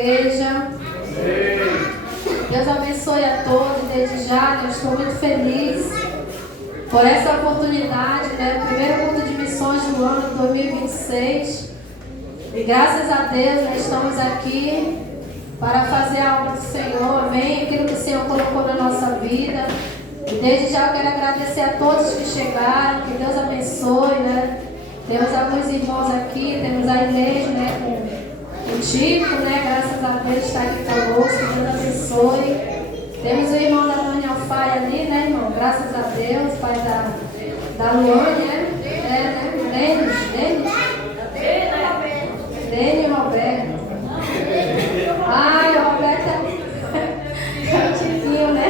igreja. Deus abençoe a todos. Desde já, eu estou muito feliz por essa oportunidade, né? O primeiro culto de missões do ano 2026. E graças a Deus, nós estamos aqui para fazer a obra do Senhor, amém? Aquilo que o Senhor colocou na nossa vida. E desde já eu quero agradecer a todos que chegaram, que Deus abençoe, né? Temos alguns irmãos aqui, temos a igreja, né? Com o Tico, né? Graças a Deus está aqui conosco, que Deus abençoe. Temos o irmão da Dona Alfaia ali, né, irmão? Graças a Deus, pai da Luane, né? Dene e Roberto. Ai, o Roberto é o Tiquinho, né?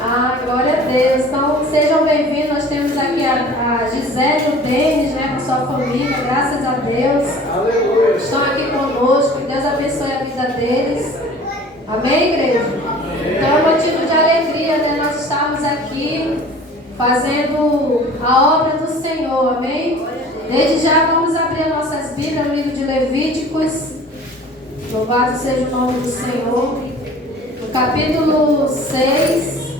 Ah, glória a Deus. Então, sejam bem-vindos. Nós temos aqui a Gisele e o Denis, né, com sua família, graças a Deus. Aleluia. Estão aqui conosco. Que Deus abençoe a vida deles. Amém, igreja? Então, é motivo de alegria, né? Nós estamos aqui fazendo a obra do Senhor. Amém? Desde já, vamos abrir nossas Bíblias no livro de Levíticos. Louvado seja o nome do Senhor. No capítulo 6.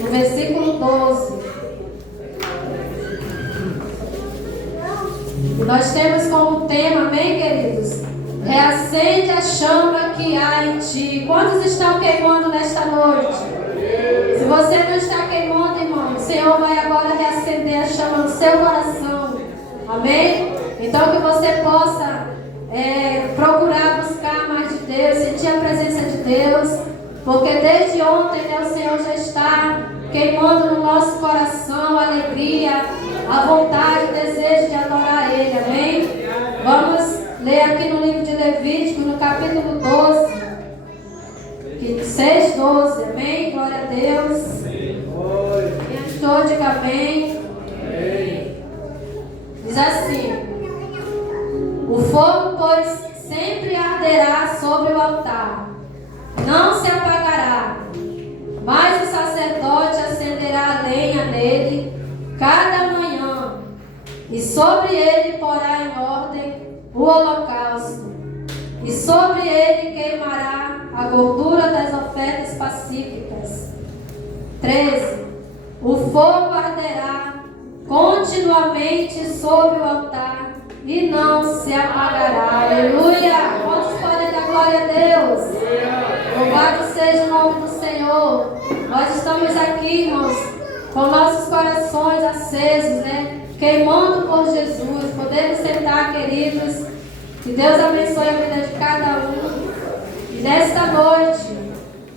No versículo 12. E nós temos como tema, amém, queridos? Reacende a chama que há em ti. Quantos estão queimando nesta noite? Se você não está queimando, irmão, o Senhor vai agora reacender a chama no seu coração. Amém? Então que você possa procurar buscar mais de Deus, sentir a presença de Deus. Porque desde ontem, né, o Senhor já está queimando no nosso coração a alegria, a vontade, o desejo de adorar Ele, amém? Vamos ler aqui no livro de Levítico, no capítulo 12, 6, 12, amém? Glória a Deus. Quem estou, diga amém. Diz assim: o fogo, pois, sempre arderá sobre o altar, não se apagará, mas o sacerdote acenderá a lenha nele cada manhã, e sobre ele porá em ordem o holocausto, e sobre ele queimará a gordura das ofertas pacíficas. 13. O fogo arderá continuamente sobre o altar e não se apagará. Aleluia! Quantos podem dar glória a Deus? Louvado seja o nome do Senhor. Nós estamos aqui, irmãos, com nossos corações acesos, né? Queimando por Jesus. Podemos sentar, queridos. Que Deus abençoe a vida de cada um. E nesta noite,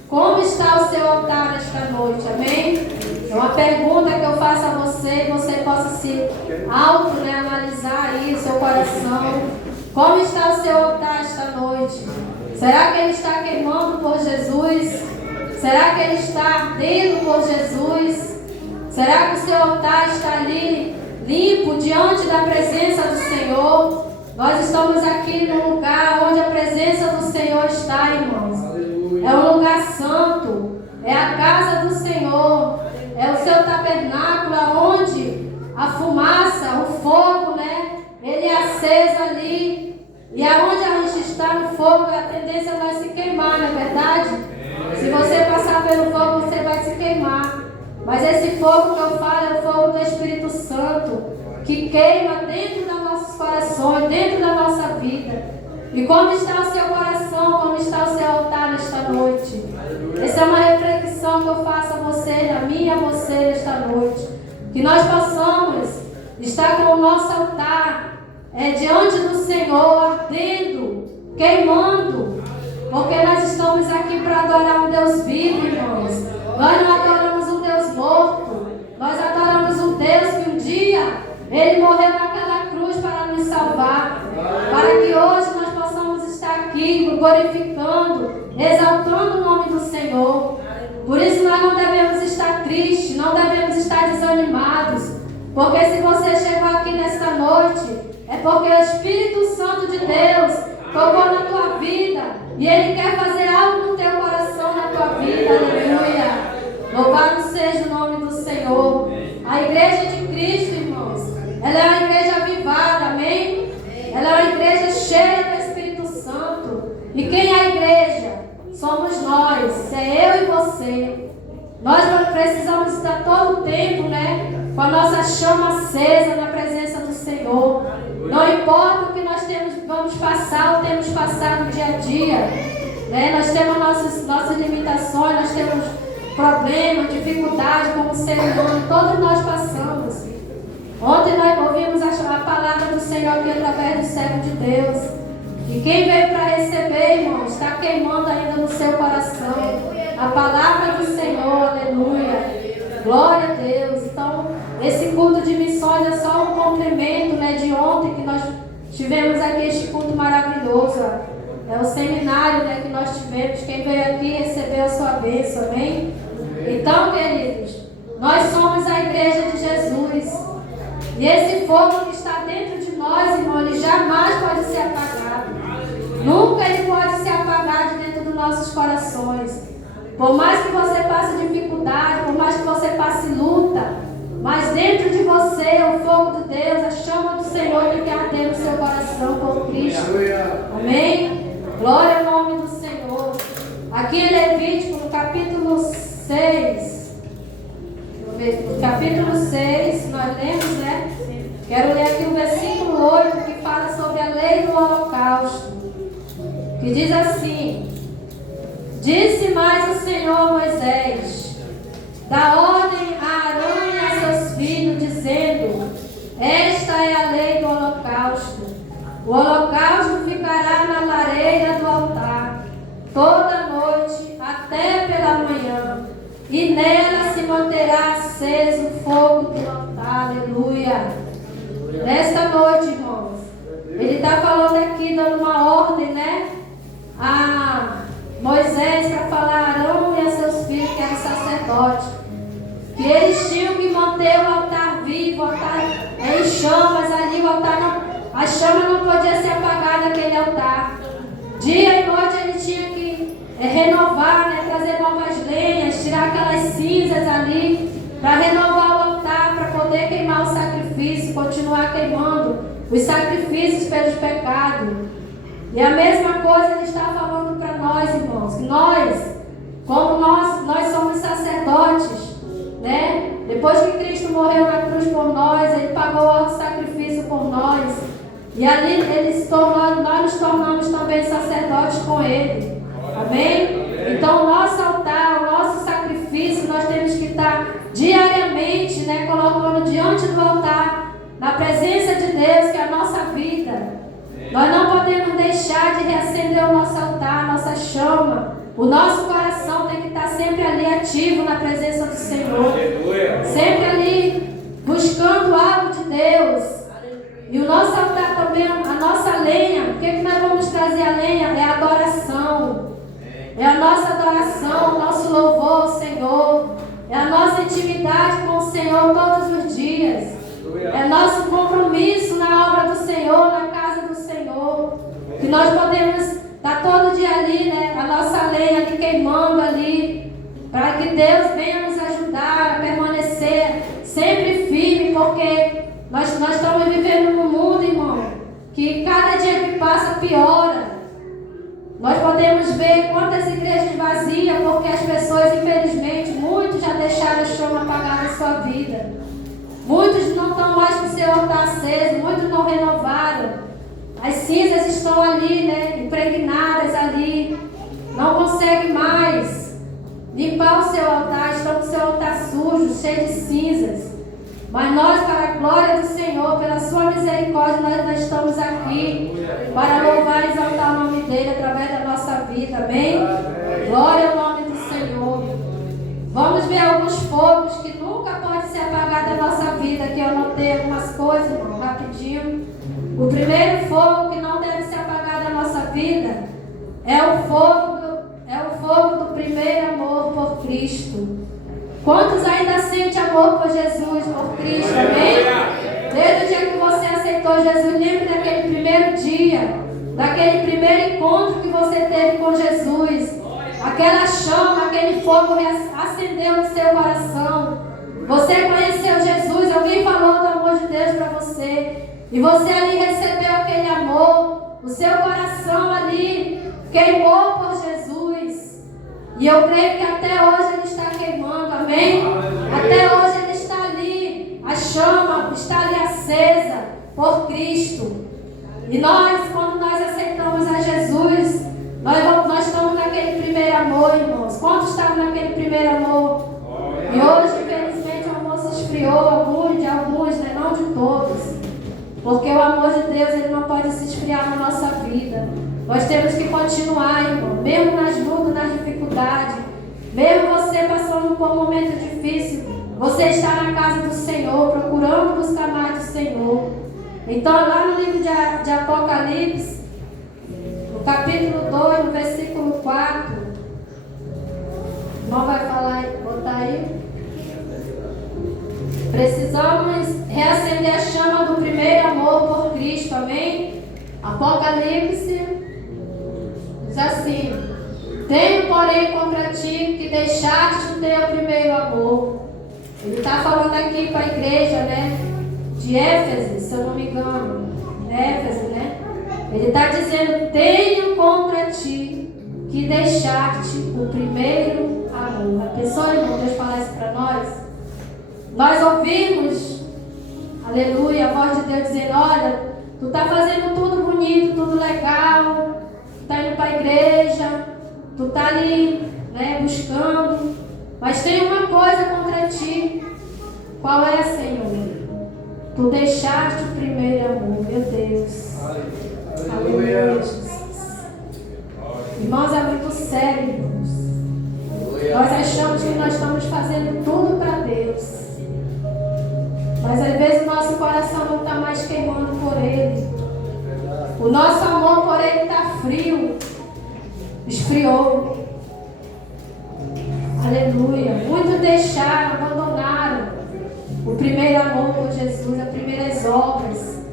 como está o seu altar nesta noite? Amém? É uma pergunta que eu faço a você, você possa se analisar aí o seu coração. Como está o seu altar esta noite? Será que ele está queimando por Jesus? Será que ele está ardendo por Jesus? Será que o seu altar está ali limpo diante da presença do Senhor? Nós estamos aqui num lugar onde a presença do Senhor está, irmãos. Aleluia. É um lugar santo, é a casa do Senhor, é o seu tabernáculo onde a fumaça, o fogo, né? Ele é aceso ali. E aonde a gente está no fogo, a tendência vai se queimar, não é verdade? Se você passar pelo fogo, você vai se queimar. Mas esse fogo que eu falo é o fogo do Espírito Santo, que queima dentro dos nossos corações, dentro da nossa vida. E como está o seu coração, como está o seu altar nesta noite? Essa é uma reflexão que eu faço a você, a mim e a você nesta noite. Que nós possamos estar com o nosso altar diante do Senhor, ardendo, queimando. Porque nós estamos aqui para adorar um Deus vivo, irmãos. Nós não adoramos um Deus morto. Nós adoramos um Deus que um dia Ele morreu naquela cruz para nos salvar. Para que hoje nós possamos estar aqui glorificando, exaltando o nome do Senhor. Por isso nós não devemos estar tristes, não devemos estar desanimados. Porque se você chegou aqui nesta noite, é porque o Espírito Santo de Deus tocou na tua vida e Ele quer fazer algo no teu coração, na tua vida. Aleluia! Louvado seja o nome do Senhor. A igreja de Cristo, irmãos, ela é uma igreja avivada, amém? Ela é uma igreja cheia do Espírito Santo. E quem é a igreja? Somos nós, é eu e você. Nós precisamos estar todo o tempo, né, com a nossa chama acesa na presença do Senhor. Não importa o que nós vamos passar ou temos passado no dia a dia, né? Nós temos nossas limitações, nós temos problemas, dificuldades como ser humano, todos nós passamos. Ontem nós ouvimos a palavra do Senhor aqui através do servo de Deus. E quem veio para receber, irmãos, está queimando ainda no seu coração a palavra do Senhor, aleluia. Glória a Deus. Então, esse culto de missões é só um complemento, né, de ontem que nós tivemos aqui este culto maravilhoso. É o seminário, né, que nós tivemos. Quem veio aqui recebeu a sua bênção, amém? Então, queridos, nós somos a igreja de Jesus. E esse fogo que está dentro de nós, irmão, ele jamais pode ser apagado. Nunca ele pode ser apagado de dentro dos nossos corações. Por mais que você passe dificuldade, por mais que você passe luta, mas dentro de você o fogo de Deus, a chama do Senhor que quer arder no seu coração por Cristo. Amém? Glória ao nome do Senhor. Aqui em Levítico, no capítulo 6, no capítulo 6, nós lemos, né? Quero ler aqui o versículo 8, que fala sobre a lei do holocausto, que diz assim: disse mais o Senhor a Moisés: dá ordem a Arão e a seus filhos, dizendo: esta é a lei do holocausto. O holocausto ficará na lareira do altar toda noite até pela manhã, e nela se manterá aceso o fogo do altar. Aleluia. Nesta noite, irmãos, ele está falando aqui, dando uma ordem, né, a Moisés para falar a Arão e a seus filhos, que eram sacerdotes, que eles tinham que manter o altar vivo, o altar em chamas ali, o altar não, a chama não podia ser apagada naquele altar. Dia e noite ele tinha que renovar, né, trazer novas lenhas, tirar aquelas cinzas ali, para renovar o altar, para poder queimar o sacrifício, continuar queimando os sacrifícios pelos pecados. E a mesma coisa ele está falando para nós, irmãos, que nós, como nós somos sacerdotes, né? Depois que Cristo morreu na cruz por nós, ele pagou o alto sacrifício por nós. E ali nós nos tornamos também sacerdotes com ele. Amém? Então o nosso altar, o nosso sacrifício, nós temos que estar diariamente, né, colocando diante do altar, na presença de Deus, que é a nossa vida. Nós não podemos deixar de reacender o nosso altar, a nossa chama. O nosso coração tem que estar sempre ali ativo na presença do Senhor. Sempre ali buscando algo de Deus. E o nosso altar também, a nossa lenha, o que nós vamos trazer a lenha? É a adoração. É a nossa adoração, o nosso louvor ao Senhor. É a nossa intimidade com o Senhor todos os dias. É nosso compromisso na obra do Senhor, na casa do Senhor. Que nós podemos estar todo dia ali, né? A nossa lenha ali queimando ali. Para que Deus venha nos ajudar a permanecer sempre firme. Porque nós estamos vivendo num mundo, irmão, que cada dia que passa piora. Nós podemos ver quantas igrejas vazias, porque as pessoas, infelizmente, muitos já deixaram a chama apagar na sua vida. Muitos não estão mais com o seu altar aceso, muitos não renovaram. As cinzas estão ali, né, impregnadas ali. Não conseguem mais limpar o seu altar, estão com o seu altar sujo, cheio de cinzas. Mas nós, para a glória do Senhor, pela sua misericórdia, nós estamos aqui para louvar e exaltar o nome dele através da nossa vida, amém? Glória ao nome do Senhor. Vamos ver alguns fogos que nunca pode ser apagado da nossa vida, que eu anotei algumas coisas, irmão, rapidinho. O primeiro fogo que não deve ser apagado da nossa vida é o fogo do primeiro amor por Cristo. Quantos ainda sentem amor por Jesus, por Cristo, amém? Desde o dia que você aceitou Jesus, lembre daquele primeiro dia, daquele primeiro encontro que você teve com Jesus. Aquela chama, aquele fogo acendeu no seu coração. Você conheceu Jesus, alguém falou do amor de Deus para você. E você ali recebeu aquele amor. O seu coração ali queimou por Jesus. E eu creio que até hoje ele está queimando, amém? Até hoje ele está ali, a chama está ali acesa por Cristo. E nós, quando nós aceitamos a Jesus, nós estamos naquele primeiro amor, irmãos. Quantos estavam naquele primeiro amor? E hoje, infelizmente, o amor se esfriou, alguns, né? Não de todos. Porque o amor de Deus, ele não pode se esfriar na nossa vida. Nós temos que continuar, irmão. Mesmo nas lutas, nas dificuldades. Mesmo você passando por um momento difícil, você está na casa do Senhor, procurando buscar mais do Senhor. Então, lá no livro de Apocalipse, no capítulo 2, no versículo 4, não vai falar, botar aí. Precisamos reacender a chama do primeiro amor por Cristo, amém? Apocalipse diz assim: tenho, porém, contra ti que deixaste o teu primeiro amor. Ele está falando aqui para a igreja, né? De Éfeso, se eu não me engano. Éfeso, né? Ele está dizendo: tenho contra ti que deixaste o primeiro amor. A pessoa, irmão, Deus fala isso para nós. Nós ouvimos, aleluia, a voz de Deus dizendo: olha, tu está fazendo tudo bonito, tudo legal, tu está indo para a igreja, tu está ali, né, buscando, mas tem uma coisa contra ti. Qual é, Senhor? Tu deixaste o primeiro amor, meu Deus. Aleluia, Jesus. Irmãos, é muito sério, irmãos. Nós achamos que nós estamos fazendo tudo para Deus. Mas às vezes o nosso coração não está mais queimando por Ele. O nosso amor por Ele está frio. Esfriou. Aleluia. Muitos deixaram, abandonaram o primeiro amor por Jesus, as primeiras obras.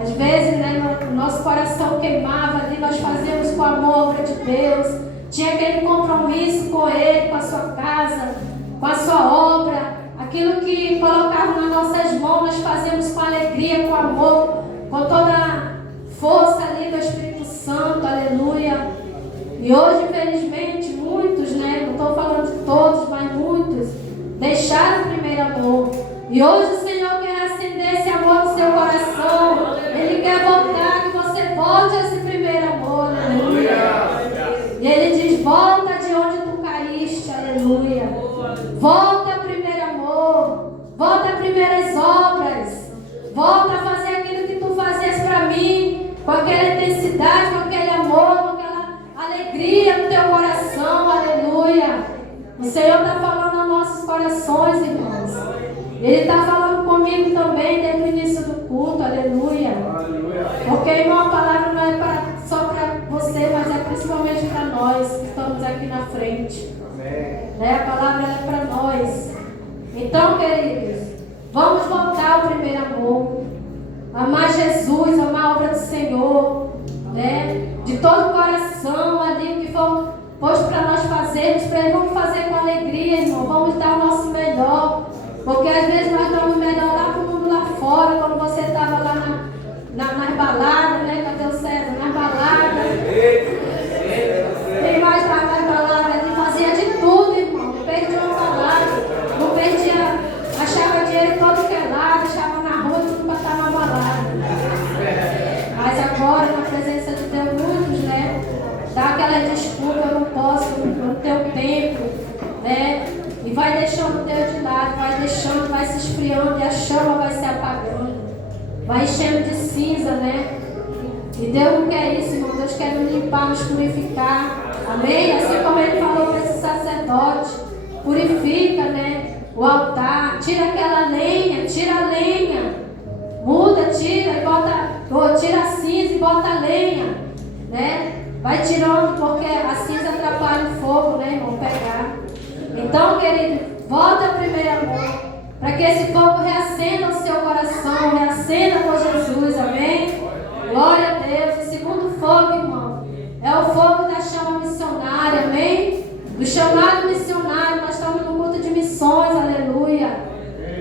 Às vezes, né, o nosso coração queimava ali, nós fazíamos com amor a obra de Deus. Tinha aquele compromisso com Ele, com a sua casa, com a sua obra. Aquilo que colocava nas nossas mãos, nós fazemos com alegria, com amor, com toda a força ali do Espírito Santo, aleluia. E hoje, infelizmente, muitos, né, não estou falando de todos, mas muitos, deixaram o primeiro amor. E hoje o Senhor quer acender esse amor no seu coração. Ele quer voltar, que você volte a esse primeiro amor, aleluia. E Ele diz: volta de onde tu caíste, aleluia. Volta ao primeiro amor. Volta às primeiras obras. Volta a fazer aquilo que tu fazias para mim, com aquela intensidade, com aquele amor, com aquela alegria no teu coração, aleluia. O Senhor está falando aos nossos corações, irmãos. Ele está falando comigo também desde o início do culto, aleluia. Porque, irmão, a palavra não é só para você, mas é principalmente para nós que estamos aqui na frente. Né? A palavra é para nós. Então, queridos, vamos voltar ao primeiro amor. Amar Jesus, amar a obra do Senhor, né? De todo o coração, ali o que for posto para nós fazermos, vamos fazer com alegria, irmão. Vamos dar o nosso melhor. Porque às vezes nós damos melhor lá para o mundo lá fora, quando você estava lá nas baladas, né? Cadê o César? Nas baladas. Quem mais estava nas baladas? Ele fazia de tudo, irmão. Não perdia uma balada, não perdia, achava dinheiro todo que é lado, achava na rua tudo para estar na balada. Mas agora, na presença de Deus, muitos, né? Dá aquela desculpa: eu não posso, eu não tenho tempo, né? E vai deixando Deus de lado, vai deixando, vai se esfriando e a chama vai se apagando, vai enchendo de cinza, né? E Deus não quer isso, irmão. Deus quer nos limpar, nos purificar, amém? Assim como Ele falou para esse sacerdote: purifica, né, o altar, tira aquela lenha, tira a lenha, muda, tira e bota, tira a cinza e bota a lenha, né? Vai tirando, porque a cinza atrapalha o fogo, né, irmão, pegar. Então, querido, volta ao primeiro amor, para que esse fogo reacenda o seu coração, reacenda por Jesus, amém? Glória a Deus. O segundo fogo, irmão, é o fogo da chama missionária, amém? Do chamado missionário. Nós estamos no culto de missões, aleluia.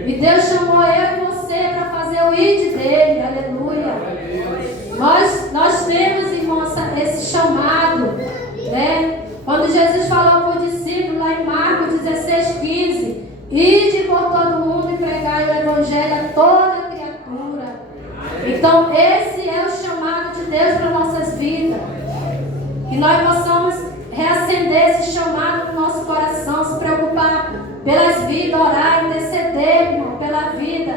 E Deus chamou eu e você para fazer o ID dele, aleluia. Nós temos, irmão, esse chamado nós possamos reacender esse chamado no nosso coração, se preocupar pelas vidas, orar, interceder, irmão, pela vida,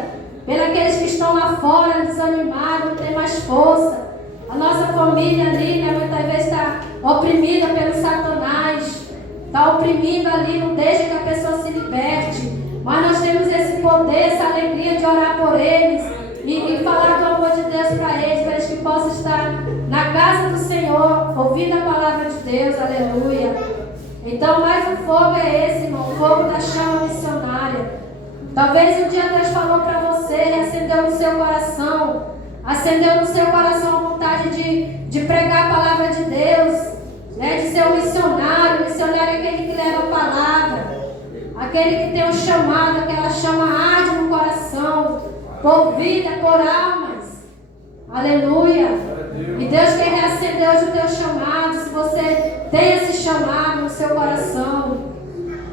pelos que estão lá fora, desanimados, não tem mais força. A nossa família ali, né, muitas vezes está oprimida pelo Satanás, está oprimindo ali, não deixa que a pessoa se liberte. Mas nós temos esse poder, essa alegria de orar por eles e falar do amor de Deus para eles que possam estar na casa do Senhor, ouvindo a palavra de Deus, aleluia. Então, mais um fogo é esse, irmão, o fogo da chama missionária. Talvez um dia Deus falou para você, acendeu no seu coração, a vontade de pregar a palavra de Deus, né? De ser um missionário. Missionário é aquele que leva a palavra, aquele que tem um chamado, aquela chama arde no coração, por vida, por almas, aleluia. E Deus quer reacender hoje o teu chamado. Se você tem esse chamado no seu coração,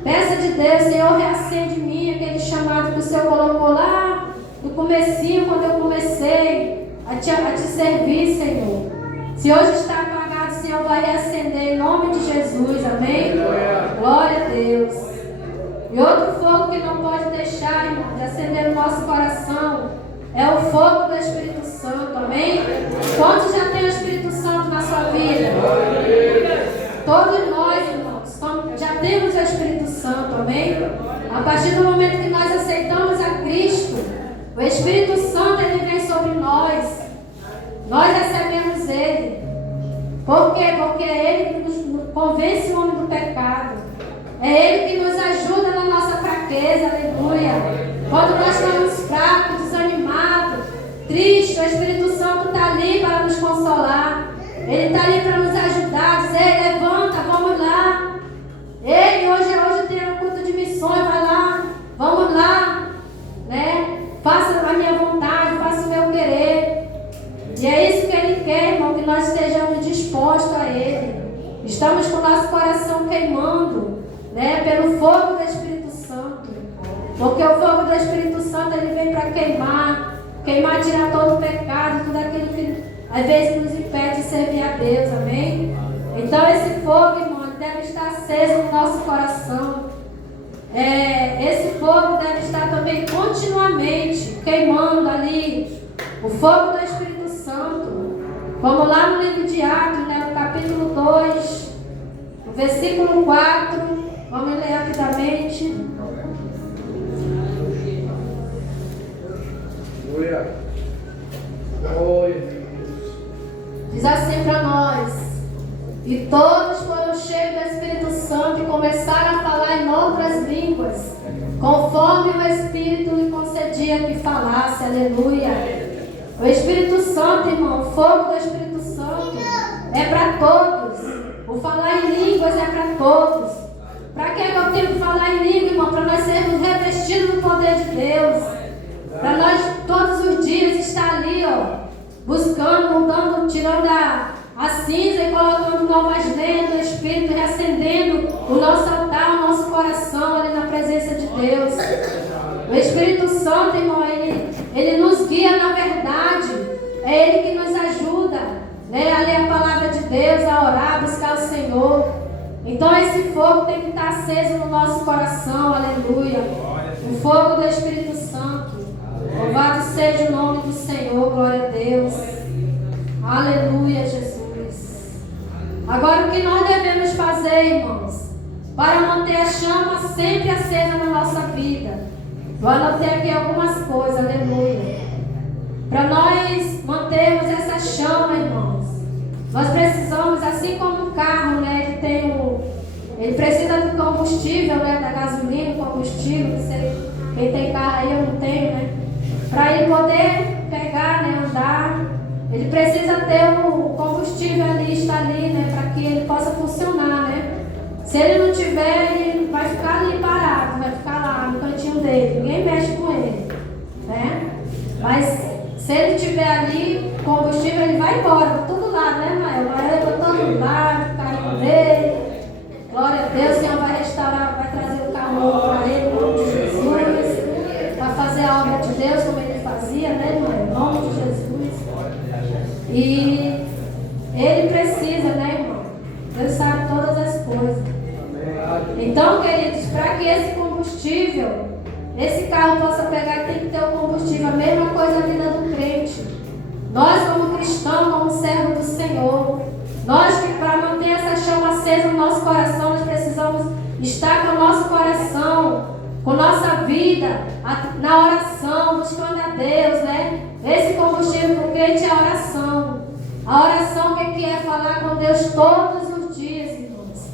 peça de Deus: Senhor, reacende em mim aquele chamado que o Senhor colocou lá no comecinho, quando eu comecei a te servir, Senhor. Se hoje está apagado, o Senhor vai reacender em nome de Jesus, amém? Glória a Deus. E outro fogo que não pode deixar, irmão, de acender no nosso coração é o fogo do Espírito Santo, amém? Quantos já tem o Espírito Santo na sua vida? Todos nós, irmãos, já temos o Espírito Santo, amém? A partir do momento que nós aceitamos a Cristo, o Espírito Santo, ele vem sobre nós. Nós recebemos ele. Por quê? Porque é ele que nos convence o homem do pecado. É ele que nos ajuda na nossa fraqueza, aleluia. Quando nós estamos fracos, desanimados, tristes, o Espírito Santo está ali para nos consolar. Ele está ali para nos ajudar, dizer: levanta, vamos lá. Ele hoje tem um culto de missões, vai lá, vamos lá, né? Faça a minha vontade, faça o meu querer. E é isso que ele quer, irmão, que nós estejamos dispostos a ele. Estamos com o nosso coração queimando, né, pelo fogo do Espírito Santo. Porque o fogo do Espírito Santo, ele vem para queimar, tirar todo o pecado, tudo aquilo que às vezes nos impede de servir a Deus, amém? Então esse fogo, irmão, deve estar aceso no nosso coração. Esse fogo deve estar também continuamente queimando ali, o fogo do Espírito Santo. Como lá no livro de Atos, né, no capítulo 2, no versículo 4, vamos ler rapidamente. Diz assim para nós: e todos foram cheios do Espírito Santo e começaram a falar em outras línguas, conforme o Espírito lhe concedia que falasse, aleluia. O Espírito Santo, irmão, o fogo do Espírito Santo é para todos. O falar em línguas é para todos. Para que eu tenho que falar em língua, irmão? Para nós sermos revestidos do poder de Deus. Para nós todos os dias estar ali, ó, buscando, mudando, tirando a cinza e colocando novas lendas do Espírito, reacendendo o nosso altar, o nosso coração ali na presença de Deus. O Espírito Santo, irmão, ele nos guia na verdade. É ele que nos ajuda, né, a ler a palavra de Deus, a orar, a buscar o Senhor. Então esse fogo tem que estar aceso no nosso coração, aleluia. O fogo do Espírito Santo. Louvado seja o nome do Senhor, glória a Deus. Aleluia, Jesus. Agora, o que nós devemos fazer, irmãos, para manter a chama sempre acesa na nossa vida? Vou anotar aqui algumas coisas, aleluia. Para nós mantermos essa chama, irmãos, nós precisamos, assim como um carro, né, ele precisa do combustível, né, da gasolina, combustível, não sei, quem tem carro aí, eu não tenho, né? Para ele poder pegar, né, andar, ele precisa ter o combustível ali, estar ali, né, para que ele possa funcionar, né? Se ele não tiver, ele vai ficar ali parado, vai ficar lá no cantinho dele, ninguém mexe com ele, né? Mas se ele tiver ali combustível, ele vai embora, tudo lá, né, Mael? Vai todo lá, o carinho dele. Glória a Deus, o Senhor vai restaurar, vai trazer o carro novo para ele, em nome de Jesus, para fazer a obra de Deus como ele fazia, né, irmão? Em nome de Jesus. E ele precisa, né, irmão, Deus sabe todas as coisas. Então, queridos, para que esse combustível, esse carro possa pegar, tem que ter o combustível. A mesma coisa na vida do crente. Nós, como cristãos, como servos do Senhor, nós que para manter essa chama acesa no nosso coração, nós precisamos estar com o nosso coração, com nossa vida, na oração, buscando a Deus, né? Esse combustível para o crente é a oração. A oração, o que é? Falar com Deus todos os dias, irmãos.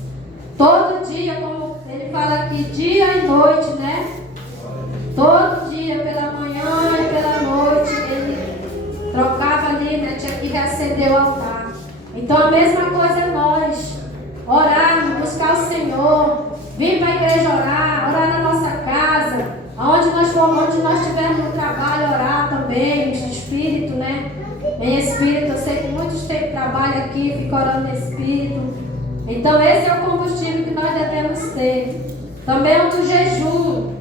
Todo dia, como ele fala aqui, dia e noite, né? Todo dia, pela manhã e pela noite, ele trocava ali, né? Tinha que reacender o altar. Então a mesma coisa é nós. Orar, buscar o Senhor, vir para a igreja orar na nossa casa, onde nós formos, onde nós estivermos no trabalho, orar também, em espírito, né? Em espírito, eu sei que muitos têm trabalho aqui, ficam orando em espírito. Então esse é o combustível que nós devemos ter. Também o do jejum,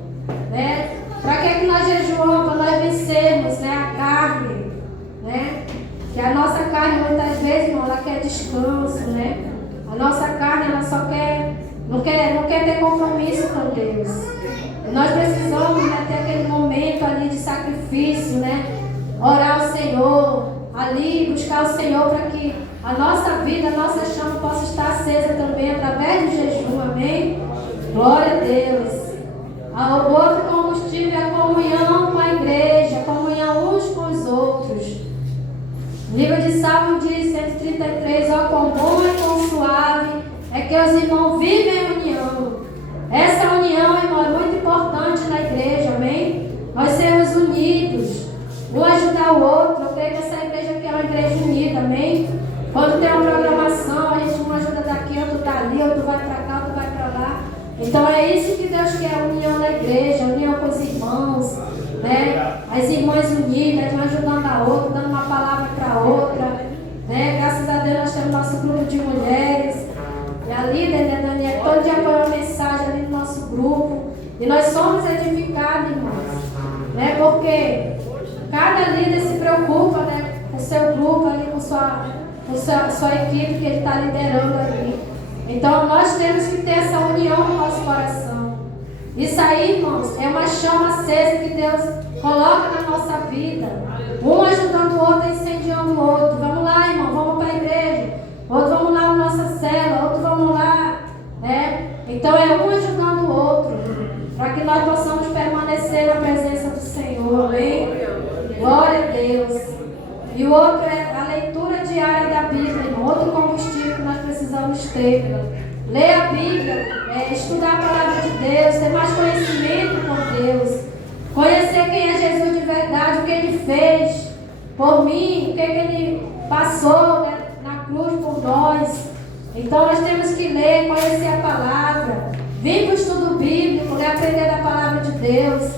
né? Para que nós jejuamos? Para nós vencermos, né, a carne, né? Que a nossa carne muitas vezes, irmão, ela quer descanso, né? A nossa carne, ela só quer, não quer ter compromisso com Deus. E nós precisamos, né, ter aquele momento ali de sacrifício, né? Orar ao Senhor, ali buscar o Senhor para que a nossa vida, a nossa chama possa estar acesa também através do jejum, amém? Glória a Deus. O outro combustível é a comunhão com a igreja, a comunhão uns com os outros. O livro de Salmo diz, 133, ó, quão bom e quão suave é que os irmãos vivem em união. Essa união, irmão, é muito importante na igreja, amém? Nós sermos unidos, um ajudar o outro. Eu creio que essa igreja aqui é uma igreja unida, amém? Quando tem uma programação, a gente um ajuda daqui, outro está ali, outro vai para cá, outro vai para lá. Então é isso que Deus quer, a união na igreja, a união com os irmãos, né? As irmãs unidas, uma ajudando a outra, dando uma palavra para a outra, né? Graças a Deus nós temos nosso grupo de mulheres. E a líder, né, Daniela, todo dia põe uma mensagem ali no nosso grupo. E nós somos edificados, irmãos, né? Porque cada líder se preocupa, né, com o seu grupo ali, com sua equipe que ele está liderando ali. Então nós temos que ter essa união no nosso coração. Isso aí, irmãos, é uma chama acesa que Deus coloca na nossa vida. Um ajudando o outro, incendiando o outro. Vamos lá, irmão, vamos para a igreja. Outro, vamos lá na nossa cela. Outro, vamos lá, né? Então é um ajudando o outro, para que nós possamos permanecer na presença do Senhor, amém? Glória a Deus. E o outro é a leitura diária da Bíblia, irmão. Outro combustível que nós precisamos ter. Ler a Bíblia, estudar a palavra de Deus, ter mais conhecimento com Deus, conhecer quem é Jesus de verdade, o que Ele fez por mim, o que Ele passou, né, na cruz por nós. Então nós temos que ler, conhecer a palavra, vir para o estudo bíblico, né, aprender da palavra de Deus.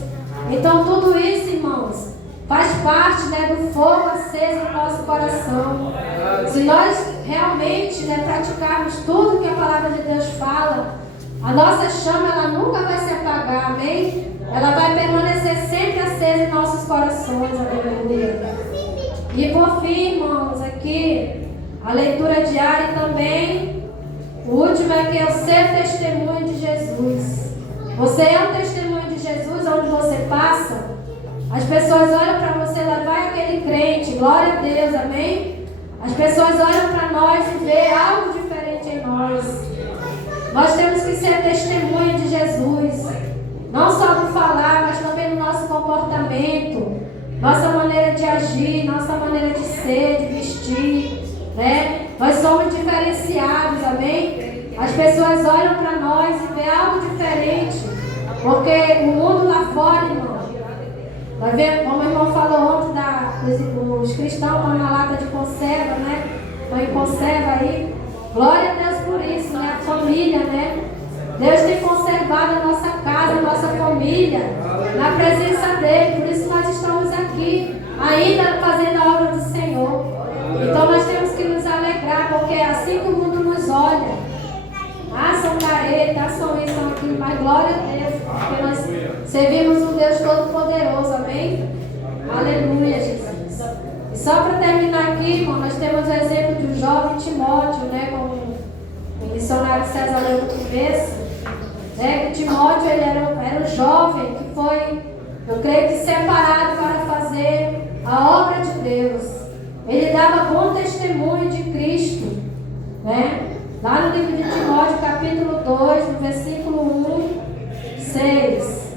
Então tudo isso, irmãos, faz parte, né, do fogo aceso no nosso coração. Se nós realmente, né, praticarmos tudo que a palavra de Deus fala, a nossa chama ela nunca vai se apagar, amém? Ela vai permanecer sempre acesa em nossos corações, aleluia. E por fim, irmãos, aqui, a leitura diária também. O último é que é o ser testemunho de Jesus. Você é um testemunho de Jesus onde você passa. As pessoas olham para você, lá vai aquele crente, glória a Deus, amém? As pessoas olham para nós e vê algo diferente em nós. Nós temos que ser testemunha de Jesus, não só no falar, mas também no nosso comportamento, nossa maneira de agir, nossa maneira de ser, de vestir, né? Nós somos diferenciados, amém? As pessoas olham para nós e vê algo diferente, porque o mundo lá fora, irmão, vai ver, como o irmão falou ontem, os cristãos estão na lata de conserva, né? Estão em conserva aí. Glória a Deus por isso, né? A família, né? Deus tem conservado a nossa casa, a nossa família, na presença dEle. Por isso nós estamos aqui, ainda fazendo a obra do Senhor. Então nós temos que nos alegrar, porque é assim que o mundo nos olha. Ah, são caretas, são isso, são aquilo, mas glória a Deus, porque nós servimos um Deus Todo-Poderoso, amém? Aleluia, Jesus. E só para terminar aqui, irmão, nós temos o exemplo de um jovem Timóteo, né? Como missionário César leu no começo, né, que Timóteo ele era um jovem que foi, eu creio que separado para fazer a obra de Deus. Ele dava bom testemunho de Cristo, né? Lá no livro de Timóteo, capítulo 2, no versículo 1, 6.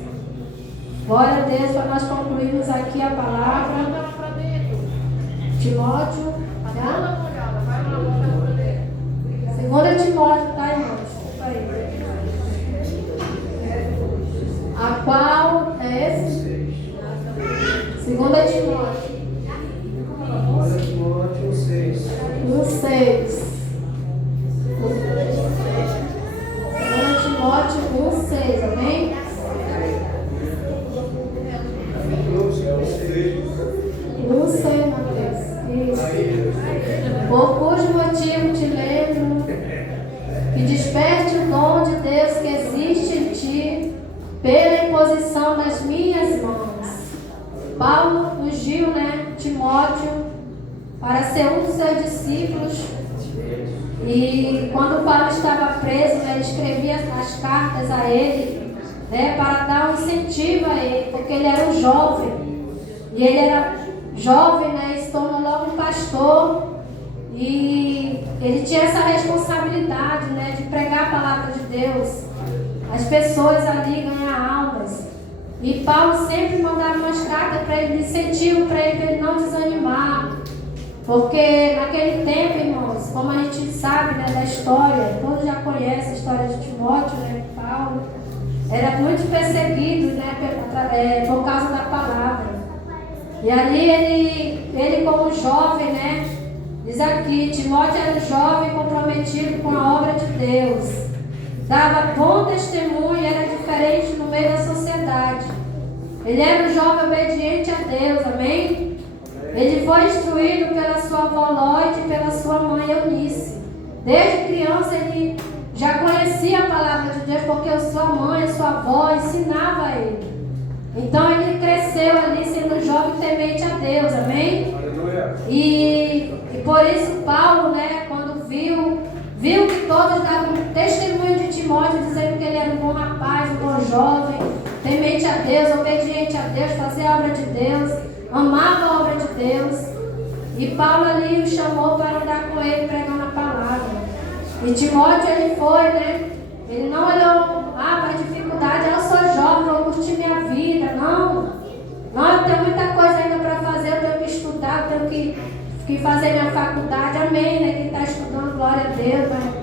Glória a Deus, para nós concluirmos aqui a palavra. Timóteo, tá? Segunda Timóteo, tá, irmãos? Desculpa aí. A qual é esse? Segunda Timóteo. 1:6. 1:6. Segunda Timóteo 1:6, amém? 1:6, Mateus. Isso. Por cujo motivo te lembro que desperte o dom de Deus que existe em ti pela imposição das minhas mãos. Paulo ungiu, né, Timóteo para ser um dos seus discípulos. E quando Paulo estava preso, ele escrevia as cartas a ele, né, para dar um incentivo a ele, porque ele era um jovem. E ele era jovem, né, e se tornou logo um pastor. E ele tinha essa responsabilidade, né, de pregar a palavra de Deus, as pessoas ali ganhar almas. E Paulo sempre mandava umas cartas para ele, de incentivo para ele não desanimar. Porque naquele tempo, irmãos, como a gente sabe, né, da história, todos já conhecem a história de Timóteo, né, Paulo, era muito perseguido, né, por causa da palavra. E ali ele como jovem, né, diz aqui, Timóteo era um jovem comprometido com a obra de Deus. Dava bom testemunho, era diferente no meio da sociedade. Ele era um jovem obediente a Deus, amém? Ele foi instruído pela sua avó Lloyd e pela sua mãe Eunice. Desde criança ele já conhecia a palavra de Deus, porque a sua mãe, a sua avó ensinava a ele. Então ele cresceu ali sendo um jovem temente a Deus, amém? E por isso Paulo, né, quando viu que todos davam testemunho de Timóteo, dizendo que ele era um bom rapaz, um bom jovem, temente a Deus, obediente a Deus, fazia a obra de Deus, amava a obra de Deus. E Paulo ali o chamou para andar com ele pregando a palavra. E Timóteo ele foi, né? Ele não olhou para a dificuldade, eu sou jovem, vou curtir minha vida. Não, eu tenho muita coisa ainda para fazer, eu tenho que estudar, eu tenho que fazer minha faculdade, amém, né? Quem está estudando, glória a Deus, né?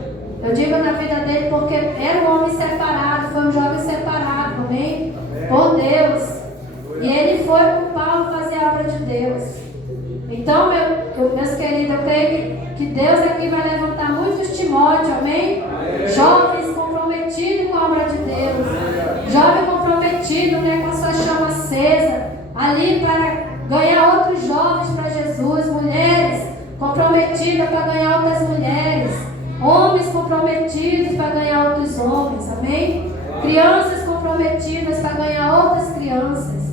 Eu digo na vida dele porque era um homem separado, foi um jovem separado, amém? Por Deus. E ele foi com Paulo fazer a obra de Deus. Então, meus queridos, eu creio que Deus aqui vai levantar muitos Timóteo, amém? Jovens comprometidos com a obra de Deus. Jovem comprometido, né, com a sua chama acesa, ali para ganhar outros jovens para Jesus. Mulheres comprometidas para ganhar outras mulheres. Homens comprometidos para ganhar outros homens, amém? Crianças comprometidas para ganhar outras crianças.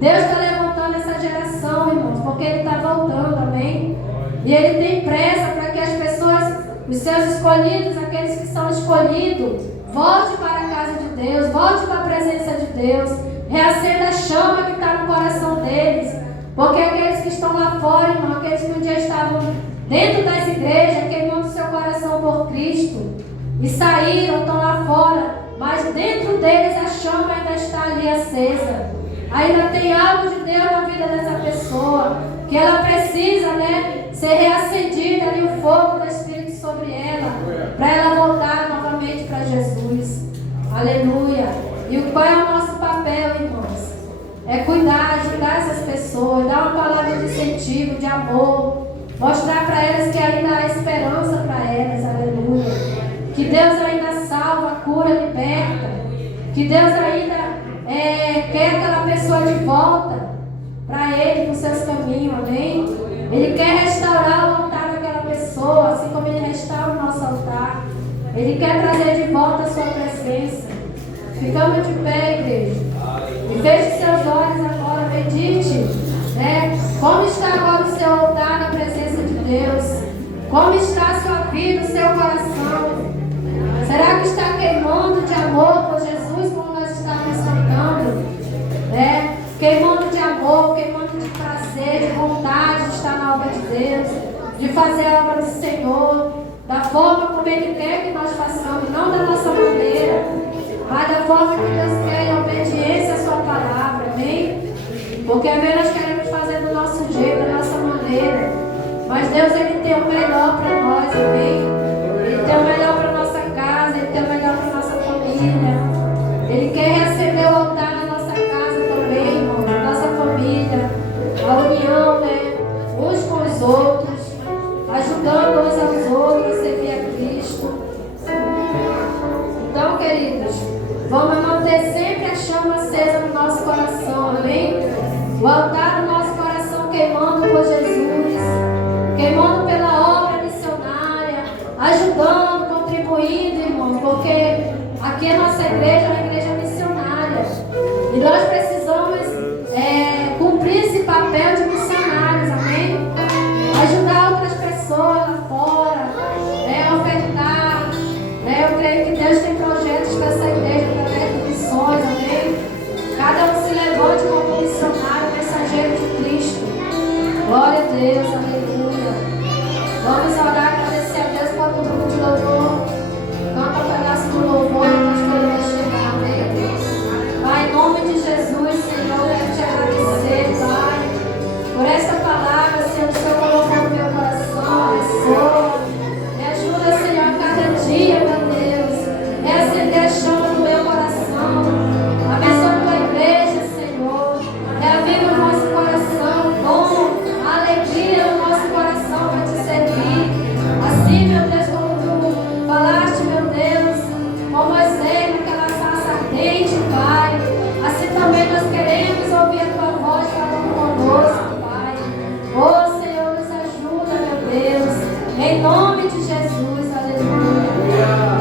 Deus está levantando essa geração, irmãos, porque Ele está voltando, amém? E Ele tem pressa para que as pessoas, os seus escolhidos, aqueles que são escolhidos, volte para a casa de Deus, volte para a presença de Deus, reacenda a chama que está no coração deles. Porque aqueles que estão lá fora, irmão, aqueles que um dia estavam dentro das igrejas, queimando seu coração por Cristo, e saíram, estão lá fora, mas dentro deles a chama ainda está ali acesa. Ainda tem algo de Deus na vida dessa pessoa, que ela precisa, né, ser reacendida ali o fogo do Espírito sobre ela, para ela voltar novamente para Jesus. Aleluia. E qual é o nosso papel, irmãos? É cuidar, ajudar essas pessoas, dar uma palavra de incentivo, de amor, mostrar para elas que ainda há esperança para elas. Aleluia. Que Deus ainda salva, cura, liberta. Que Deus ainda quer aquela pessoa de volta para Ele, para os seus caminhos, amém? Ele quer restaurar o altar daquela pessoa, assim como Ele restaura o nosso altar. Ele quer trazer de volta a sua presença. Ficamos de pé, igreja. E feche seus olhos agora, medite, né? Como está agora o seu altar na presença de Deus? Como está a sua vida, o seu coração? a obra de Deus, de fazer a obra do Senhor, da forma como Ele quer que nós façamos, não da nossa maneira, mas da forma que Deus quer, em obediência à Sua palavra, amém? Porque às vezes nós queremos fazer do nosso jeito, da nossa maneira, mas Deus, Ele tem o melhor para nós, amém? Ele tem o melhor para nossa casa, Ele tem o melhor para nossa família. Ele quer reacender o altar na nossa casa também, irmão, na nossa família, a união, né? Uns com os outros, ajudando uns aos outros a servir a Cristo. Então, queridos, vamos manter sempre a chama acesa no nosso coração, amém? O altar do nosso coração queimando por Jesus, queimando pela obra missionária, ajudando, contribuindo, irmãos, porque aqui a nossa igreja é uma igreja missionária e nós precisamos cumprir esse papel de missionários, amém? Ajudar outras pessoas lá fora, ofertar, eu creio que Deus tem projetos para essa igreja através de missões, amém? Cada um se levante como missionário, mensageiro de Cristo. Glória a Deus, aleluia. Vamos orar, agradecer a Deus por todo mundo de louvor. Canta um pedaço do louvor e nós podemos chegar, amém? Pai, em nome de Jesus, Senhor, eu quero te agradecer, Pai, por essa palavra, Senhor, que o Senhor colocou no meu coração, abençoa. Me ajuda, Senhor, a cada dia, meu Deus, reacender a chama do meu coração. Abençoa a tua igreja, Senhor. Reaviva o nosso coração, dom, a alegria no nosso coração para te servir. Assim, meu Deus, como tu falaste, meu Deus, com Moisés, naquela sarça ardente, Pai. Assim também nós queremos ouvir a tua voz falando conosco, Pai. Oh, Senhor, nos ajuda, meu Deus. Em nome de Jesus, aleluia.